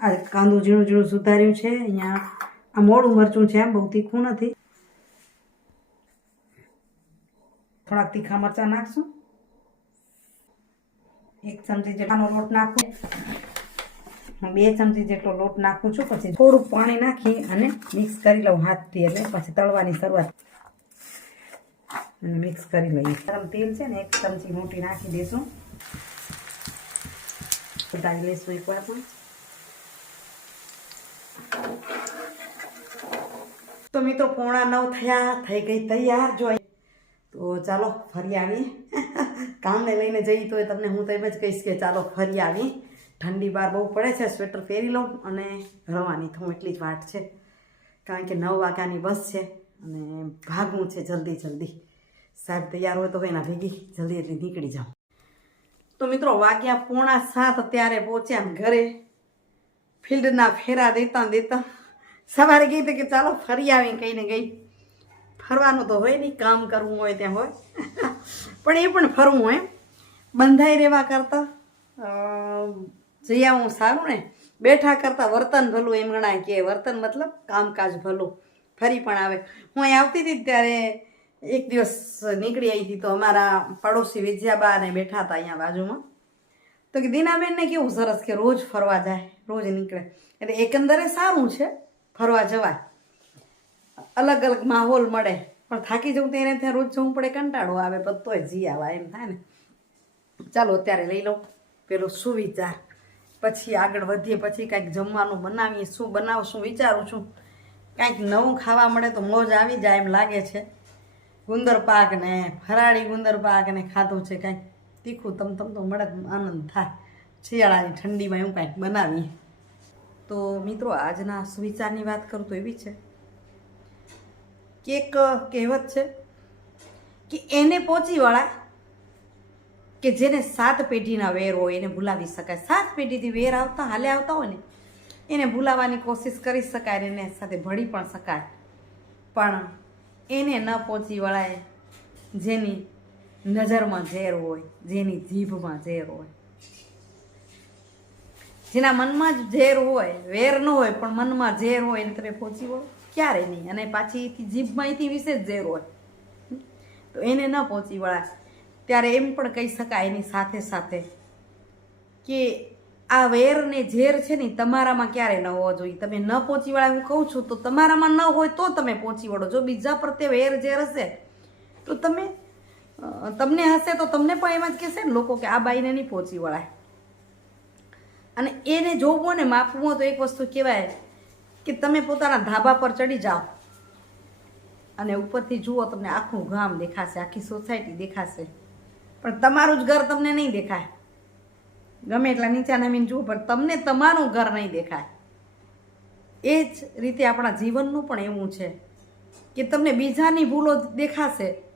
આ કાંદું ઝીણું ઝીણું સુધાર્યું છે. અહીંયા આ મોડું મરચું છે એમ, બહુ તીખું નથી. થોડાક તીખા મરચાં નાખશું. એક ચમચી જેટલાનો લોટ નાખું. હું બે ચમચી જેટલો લોટ નાખું છું. પછી થોડુંક પાણી નાખી અને મિક્સ કરી લઉં હાથથી એટલે પછી તળવાની શરૂઆત. અને મિક્સ કરી લઈએ. ગરમ તેલ છે ને એક ચમચી મોટી નાખી દઈશું. ઉતારી લઈશું એકવાર પણ. તો મિત્રો પોણા નવ થયા, થઈ ગઈ તૈયાર જોઈ તો ચાલો ફરી આવી કામને લઈને જઈ તો તમને હું તો એમ જ કહીશ કે ચાલો ફરી આવી ઠંડી બહાર બહુ પડે છે, સ્વેટર પહેરી લઉં અને રવાની થઉં એટલી જ વાટ છે. કારણ કે નવ વાગ્યાની બસ છે અને ભાગવું છે જલ્દી જલ્દી. સાહેબ તૈયાર હોય તો એના ભેગી જલ્દી એટલી નીકળી જાઉં તો મિત્રો વાગ્યા પોણા સાત ત્યારે પહોંચ્યા ઘરે. ફિલ્ડના ફેરા દેતા દેતા સવારે ગઈ કે ચાલો ફરી આવી કહીને ગઈ ફરવાનું તો હોય નહીં, કામ કરવું હોય ત્યાં હોય. પણ એ પણ ફરવું હોય. બંધાઈ રહેવા કરતાં જઈ આવું સારું ને, બેઠા કરતાં વર્તન ભલું એમ ગણાય કે વર્તન મતલબ કામકાજ ભલું. ફરી પણ આવે. હું અહીં આવતી હતી ત્યારે એક દિવસ નીકળી આવી હતી તો અમારા પડોશી વિજયાબા ને બેઠા હતા અહીંયા બાજુમાં. તો કે દીનાબેનને કેવું સરસ કે રોજ ફરવા જાય, રોજ નીકળે. એટલે એકંદરે સારું છે. ફરવા જવાય. અલગ અલગ માહોલ મળે. પણ થાકી જવું તેને ત્યાં રોજ જવું પડે, કંટાળો આવે, પણ તોય જી આવા, એમ થાય ને. ચાલો અત્યારે લઈ લઉં પેલો સુવિચાર. પછી આગળ વધીએ, પછી કાંઈક જમવાનું બનાવીએ, શું બનાવશું વિચારું છું. કાંઈક નવું ખાવા મળે તો મોજ આવી જાય એમ લાગે છે. ગુંદર પાક ને, ફરાળી ગુંદર પાક ને ખાધું છે કાંઈક. તીખું તમ તમ તો મળે આનંદ થાય. શિયાળાની ઠંડીમાં એવું કાંઈક બનાવીએ. તો મિત્રો, આજના સુવિચારની વાત કરું તો એવી છે કે એક કહેવત છે કે એને પહોંચીવાળા કે જેને સાત પેઢીના વેર હોય એને ભૂલાવી શકાય. સાત પેઢીથી વેર આવતા, હાલે આવતા હોય ને, એને ભૂલાવાની કોશિશ કરી શકાય અને એને સાથે ભળી પણ શકાય. પણ એને ન પહોંચી વળાય જેની નજરમાં ઝેર હોય, જેની જીભમાં ઝેર હોય જેના મનમાં જ ઝેર હોય, વેર ન હોય, પણ મનમાં ઝેર હોય એને તમે પહોંચી વળો. ક્યારે નહીં. અને પાછી જીભમાં વિશે જ ઝેર હોય. તો એને ન પહોંચી વળાય. ત્યારે એમ પણ કહી શકાય એની સાથે સાથે કે આ વેર ને ઝેર છે ને તમારામાં ક્યારે ન હોવો જોઈએ. તમે ન પહોંચી વળાય હું કહું છું, તો તમારામાં ન હોય તો તમે પહોંચી વળો. જો બીજા પ્રત્યે વેર ઝેર હશે, તો તમે તમને હશે તો તમને પણ એમ જ કહેશે ને લોકો કે આ બાઈને નહીં પહોંચી વળાય. અને એને જોવું ને માપવું તો એક વસ્તુ કહેવાય કે તમે પોતાના ધાબા પર ચડી જાઓ. અને ઉપરથી જુઓ તમને આખું ગામ દેખાશે, આખી સોસાયટી દેખાશે. પણ તમારું જ ઘર તમને નહીં દેખાય. ગમે એટલા નીચા નમીને જુઓ, પણ તમને તમારું ઘર નહીં દેખાય. એ જ રીતે આપણા જીવનનું પણ એવું છે કે તમને બીજાની ભૂલો દેખાશે.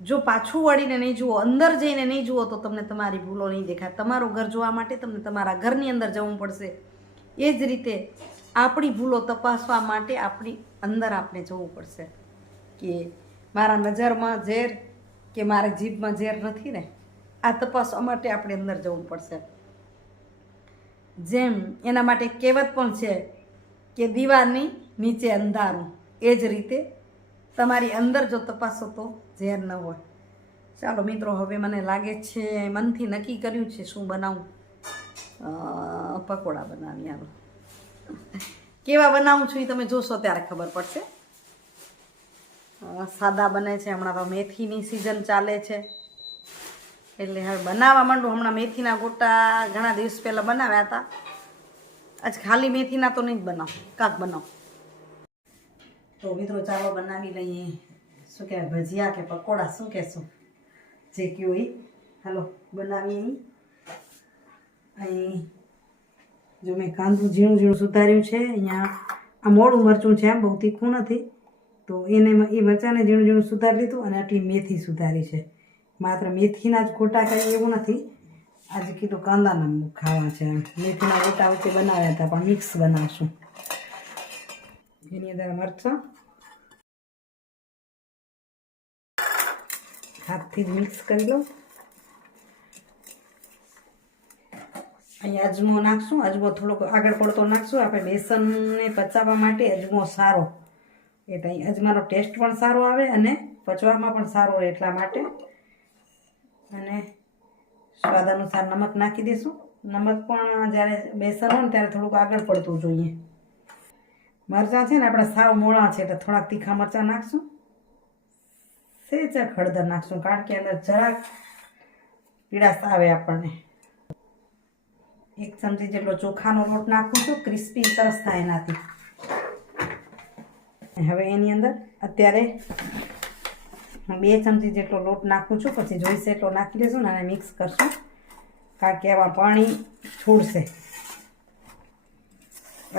જો પાછું વળીને નહીં જુઓ, અંદર જઈને નહીં જુઓ, તો તમને તમારી ભૂલો નહીં દેખાય. તમારું ઘર જોવા માટે તમને તમારા ઘરની અંદર જવું પડશે. એ જ રીતે આપણી ભૂલો તપાસવા માટે આપણી અંદર આપણે જવું પડશે કે મારા નજરમાં ઝેર કે મારા જીભમાં ઝેર નથી ને? આ તપાસવા માટે આપણે અંદર જવું પડશે. જેમ એના માટે કહેવત પણ છે કે દીવાની નીચે અંધારું. એ જ રીતે તમારી અંદર જો તપાસો તો ઝેર ન હોય. ચાલો મિત્રો, હવે મને લાગે છે મનથી નક્કી કર્યું છે શું બનાવું. પકોડા બનાવી આલો કેવા બનાવું છું એ તમે જોશો ત્યારે ખબર પડશે. સાદા બને છે, હમણાં તો મેથીની સિઝન ચાલે છે. એટલે હવે બનાવવા માંડું. હમણાં મેથીના ગોટા ઘણા દિવસ પહેલાં બનાવ્યા હતા. આજ ખાલી મેથીના તો નહીં જ બનાવ. કાંક બનાવ. તો મિત્રો ચાલો બનાવી લઈએ. શું કહેવાય, ભજીયા કે પકોડા, શું કહેશું? જે કયું એ. હાલો, બનાવીએ. અહીં જો મેં કાંદું ઝીણું ઝીણું સુધાર્યું છે, અહીંયા આ મોડું મરચું છે એમ બહુ તીખું નથી. તો એને એ મરચાંને ઝીણું ઝીણું સુધારી લીધું અને આટલી મેથી સુધારી છે. માત્ર મેથીના જ ગોટા કાંઈ એવું નથી. આજે કીધું કાંદાના ખાવા છે. મેથીના ગોટા વચ્ચે બનાવ્યા હતા, પણ મિક્સ બનાવશું. એની અંદર મરચાં હાથથી જ મિક્સ કરી લો અહીંયા અજમો નાખશું અજમો થોડોક આગળ પડતો નાખશું, આપણે બેસનને પચાવવા માટે અજમો સારો. એટલે અહીં અજમાનો ટેસ્ટ પણ સારો આવે અને પચવામાં પણ સારો રહે એટલા માટે. અને સ્વાદ અનુસાર નમક નાખી દઈશું નમક પણ જ્યારે બેસન હોય ને ત્યારે થોડુંક આગળ પડતું જોઈએ. મરચાં છે ને આપણે સાવ મોળા છે એટલે થોડાક તીખા મરચાં નાખશું. સેજ હળદર નાખશું કારણ કે અંદર જરાક પીળાશ આવે આપણને. એક ચમચી જેટલો ચોખાનો લોટ નાખું છું ક્રિસ્પી સરસ થાય એનાથી. હવે એની અંદર અત્યારે હું બે ચમચી જેટલો લોટ નાખું છું, પછી જોઈશે એટલો નાખી દઈશું અને મિક્સ કરશું. કારણ કે એમાં પાણી છોડશે.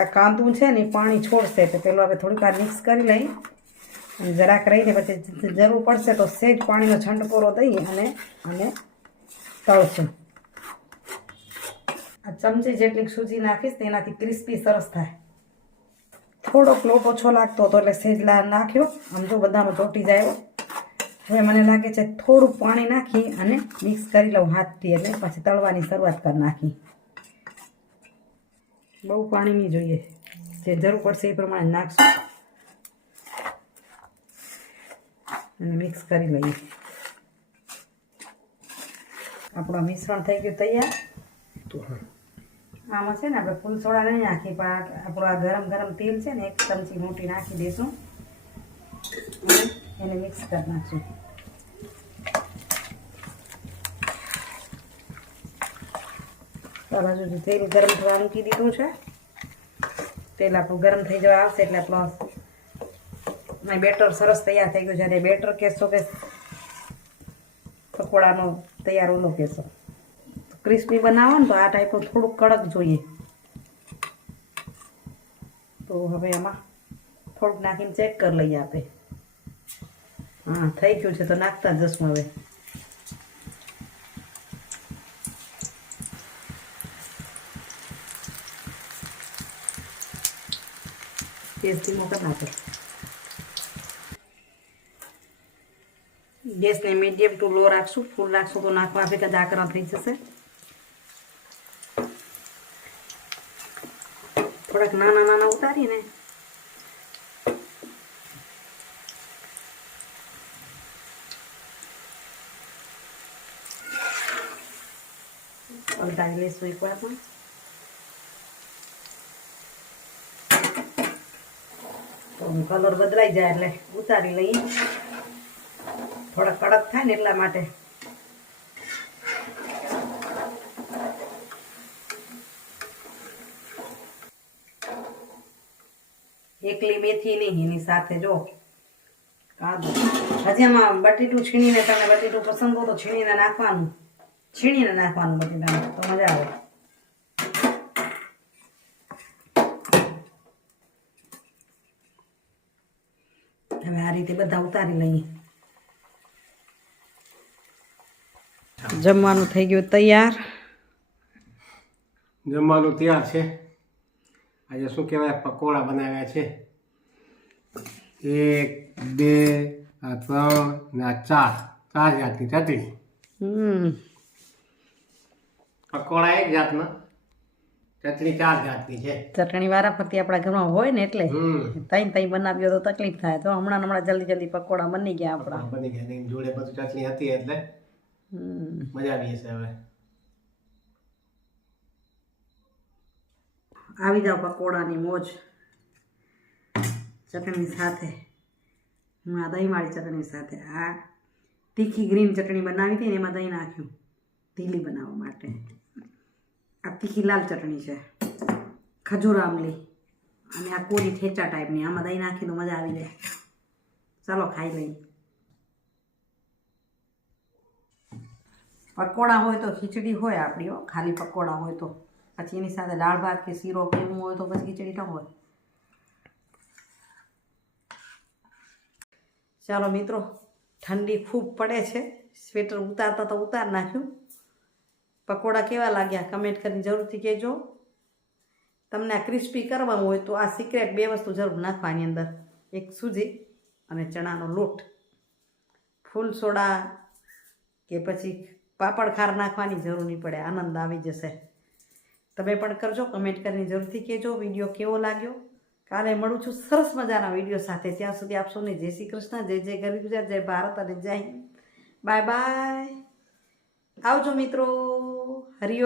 આ કાંદું છે ને પાણી છોડશે. તો પેલું આપણે થોડીક વાર મિક્સ કરી લઈ અને જરાક રહીને પછી જરૂર પડશે તો સેજ પાણીનો છંટકોરો દઈ અને અને તળશું. આ ચમચી જેટલી સૂજી નાખીશ તેનાથી ક્રિસ્પી સરસ થાય. થોડોક લોટ ઓછો લાગતો હતો એટલે સેજ નાખ્યો. આમ તો બધામાં ચોટી જાય. હવે મને લાગે છે થોડુંક પાણી નાખી અને મિક્સ કરી લઉં હાથથી એટલે પછી તળવાની શરૂઆત કરી નાખી. બહુ પાણી નહીં જોઈએ. જે જરૂર પડશે એ પ્રમાણે નાખશું. અને મિક્સ કરી લઈએ. આપણું મિશ્રણ થઈ ગયું તૈયાર. આમાં છે ને આપણે ફૂલ સોડા નહીં નાખી પણ આપણું આ ગરમ ગરમ તેલ છે ને એક ચમચી મોટી નાખી દઈશું એને મિક્સ કરી નાખશું. આ બાજુથી તેલ ગરમ થવા મૂકી દીધું છે. તેલ આપણું ગરમ થઈ જવા આવશે એટલે આપણો આ બેટર સરસ તૈયાર થઈ ગયું છે. અને બેટર કહેશો કે પકોડાનો તૈયાર ઓલો કહેશો. ક્રિસ્પી બનાવો ને તો આ ટાઈપનું થોડુંક કડક જોઈએ. તો હવે એમાં થોડુંક નાખીને ચેક કરી લઈએ આપણે હા, થઈ ગયું છે તો નાખતા જશું હવે. તેજ ધીમો કરી નાખો ગેસને મીડિયમ ટુ લો રાખશું ફૂલ રાખશું તો નાખવા ભેગા દાકરા થઈ જશે થોડાક નાના નાના ઉતારીને પલટાવી લઈશું એકવાર પણ તો કલર બદલાઈ જાય એટલે ઉતારી લઈએ થોડા કડક થાય ને એટલા માટે. એકલી મેથી નહીં, એની સાથે જો કાદુ હજી એમાં બટેટું છીણીને તમને બટેટું પસંદ હોય તો છીણીને નાખવાનું. છીણીને નાખવાનું બટેટાને, તો મજા આવે. હવે આ રીતે બધા ઉતારી લઈએ. જમવાનું થઈ ગયું તૈયાર. જમવાનું તૈયાર છે. આજે શું કહેવાય? પકોડા બનાવ્યા છે. એક બે આ ત્રણ ને આ ચાર. ચાર જાતની ચટણી. હમ. પકોડા એક જાતના. ચટણી ચાર જાતની છે. ચટણી આપણા ઘરમાં હોય ને એટલે તઈ તઈ બનાવ્યો તો તકલીફ થાય. તો હમણાં હમણાં જલ્દી જલ્દી પકોડા બની ગયા આપણા. બની ગયા એની જોડે બધું ચટણી હતી એટલે મજા આવી હશે હવે. આવી જાઓ પકોડાની મોજ. ચટણી સાથે. હું આ દહીંવાળી ચટણી સાથે. આ તીખી ગ્રીન ચટણી બનાવી હતી ને એમાં દહીં નાખ્યું. ઢીલી બનાવવા માટે. આ તીખી લાલ ચટણી છે. ખજૂર આમલી અને આ કોરી ઠેચા ટાઈપની આમાં દહીં નાખી તો મજા આવી જાય. ચાલો ખાઈ લઈએ. પકોડા હોય તો ખીચડી હોય આપણી ખાલી પકોડા હોય તો. પછી એની સાથે દાળ ભાત કે શીરો કે હોય તો પછી ખીચડી ન હોય. ચાલો મિત્રો, ઠંડી ખૂબ પડે છે. સ્વેટર ઉતારતા તો ઉતાર નાખ્યું. પકોડા કેવા લાગ્યા? કમેન્ટ કરીને જરૂરથી કહેજો. તમને આ ક્રિસ્પી કરવાનું હોય તો આ સિક્રેટ બે વસ્તુ જરૂર નાખવાની અંદર. એક સૂજી અને ચણાનો લોટ. ફૂલ સોડા કે પછી પાપડ ખાર નાખવાની જરૂર નહીં પડે, આનંદ આવી જશે. તમે પણ કરજો કમેન્ટ કરીને જરૂરથી કહેજો. વીડિયો કેવો લાગ્યો? કાલે મળું છું સરસ મજાના વીડિયો સાથે. ત્યાં સુધી આપ સૌને જય શ્રી કૃષ્ણ, જય જય ગરીબ ગુજરાત, જય ભારત અને જય બાય બાય આવજો મિત્રો. Hari